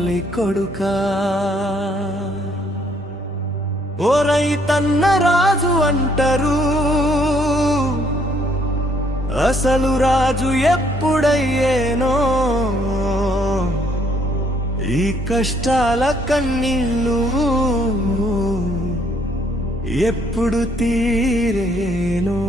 తల్లి కొడుకా ఓ రైతన్న రాజు అంటారు, అసలు రాజు ఎప్పుడయ్యేనో ఈ కష్టాల కన్నీళ్ళు ఎప్పుడు తీరేనో.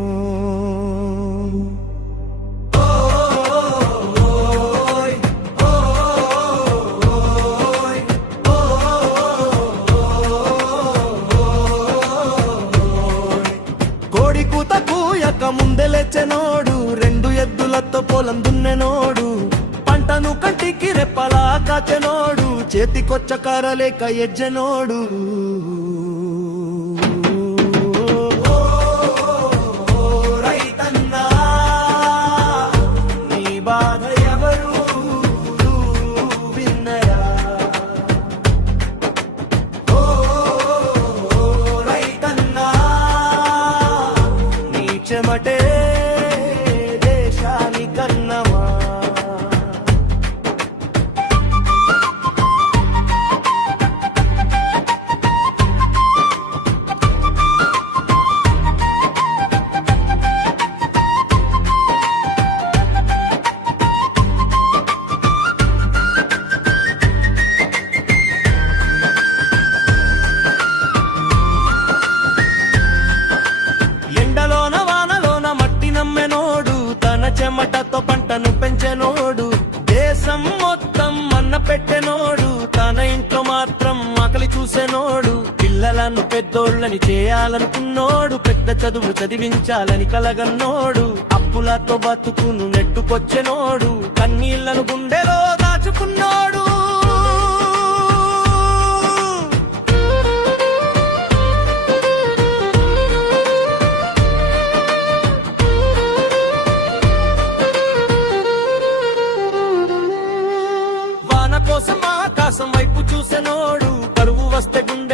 కోడి కూత కూయక ముందే లేచెనోడు, రెండు ఎద్దులతో పొలం దున్నెనోడు, పంటను కంటికి రెప్పలా కాచెనోడు, చేతికొచ్చ కర్రలేక ఎజ్జెనోడు. రైతన్నా నీ బాధ ఎవరు విన్నరా? రైతన్నా నీ చెమటే దేశాని కన్నమా. ఎండలోన వానలోన మట్టి నమ్మెనోడు, తన చెమటతో పంటను పెంచెనోడు, దేశం మొత్తం అన్న పెట్టెనోడు, తన ఇంట్లో మాత్రం ఆకలి చూసెనోడు, పిల్లలను పెద్దోళ్ళని చేయాలనుకున్నోడు, పెద్ద చదువు చదివించాలని కలగన్నోడు, అప్పులతో బతుకును నెట్టుకొచ్చెనోడు, కన్నీళ్లను గుండెలో దాచుకున్నోడు. కోసం ఆకాశం వైపు చూసెనోడు, కరువు వస్తే గుండె